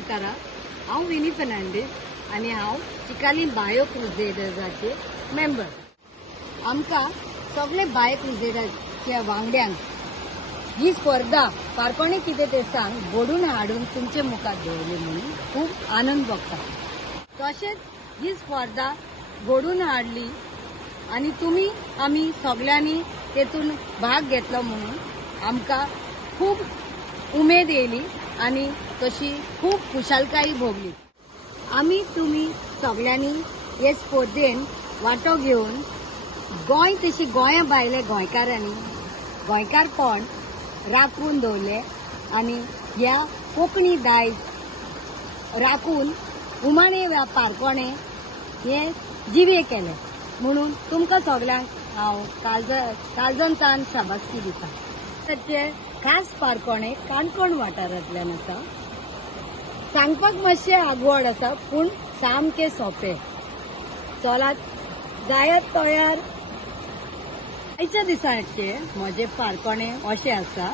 गोंयकारां, हांव विनी फर्नांडीस आनी हांव चिकाली बायो क्रुसेडर्साचे मेंबर. आमकां सगळे बायो क्रुसेडर्सच्या वांगड्यांक ही स्पर्धा पारपणे कितें तें सांग घडून हाडून तुमचे मुखार दवरली म्हणून खूब आनंद भोगता. तशेंच ही स्पर्धा घडून हाडली आनी तुमी आमी सगळ्यांनी तेतून भाग घेतलो म्हणून आमकां खूब उमेद येयली आनी तशी खूब खुशालकाय भोगली. आमी तुमी सगळ्यांनी हे स्पर्धेन वांटो घेवन गोंय तशी गोंया भायले गोंयकारांनी गोंयकारपण राखून दवरले आनी ह्या कोंकणी दायज राखून उमाणे वा पारकोणे हे जिवे केले म्हणून तुमकां सगळ्यांक हांव काळजांतल्यान शाबासकी दिता. ताचे खास पारकोणे काणकोण वाठारांतल्यान आसा. सांगपाक मातशें आगवड आसा पूण सामकें सोंपें. चलात जायत तयार. आयच्या दिसाचे म्हजे पारकोणे अशें आसा.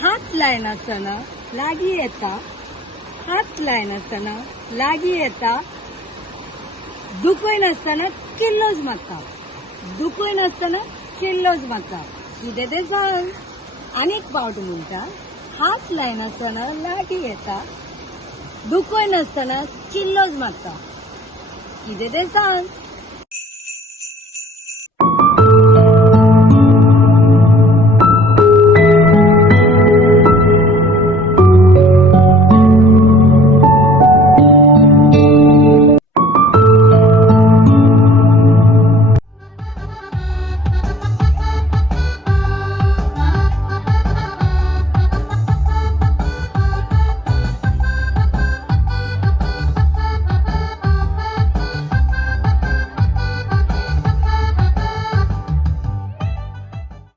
हात लायनासतना लागीं येता, हात लायनासतना लागीं येता, दुखय नासतना किल्लोज मारता, दुखय नासतना किल्लोज मारता. कितें तें सांग. आनीक फावट म्हणटा. हात लायनासतना लागीं येता, दुखय नासतना किल्लोज मारता. कितें तें सांग.